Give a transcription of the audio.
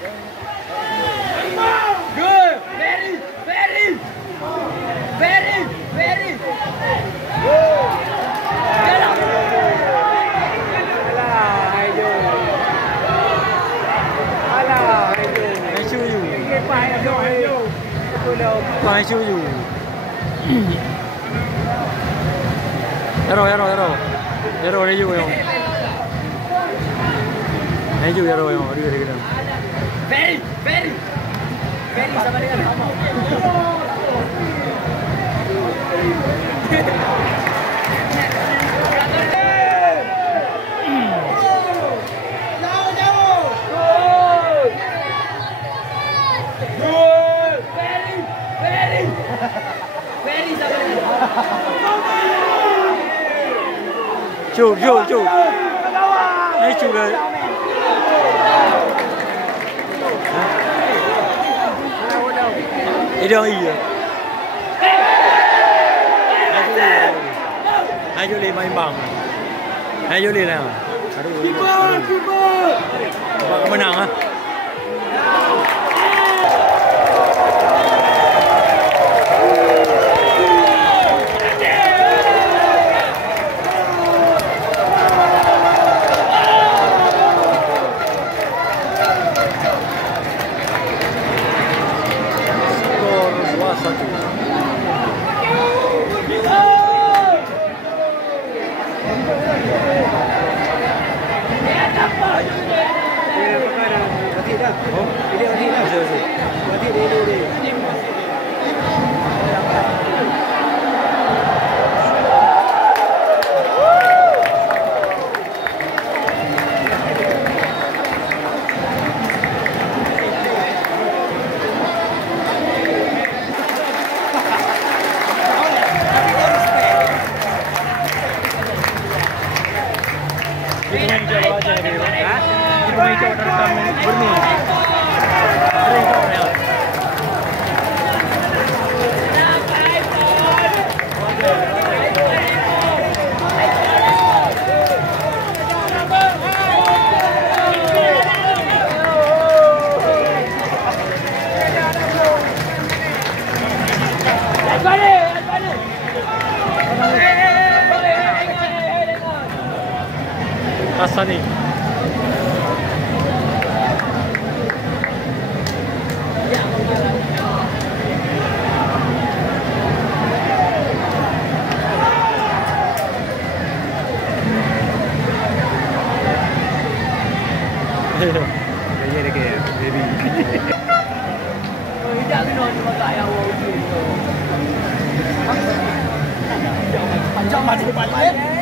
Good. Very, very, very, very. Hai siêu dù. Hai siêu dù. Ero đây juga yang. Ini juga ero yang ada di dalam. Very, very, very sama dengan kamu. Chủ. Đây chủ đời. Đi đâu ý à? Hai chỗ đi main bang. Hai chỗ đi nào? Keeper. Bạn menang ah? Asani. Kayaknya dia kayak baby. Tidak kena cuma kayak awal. Panjang macam balik.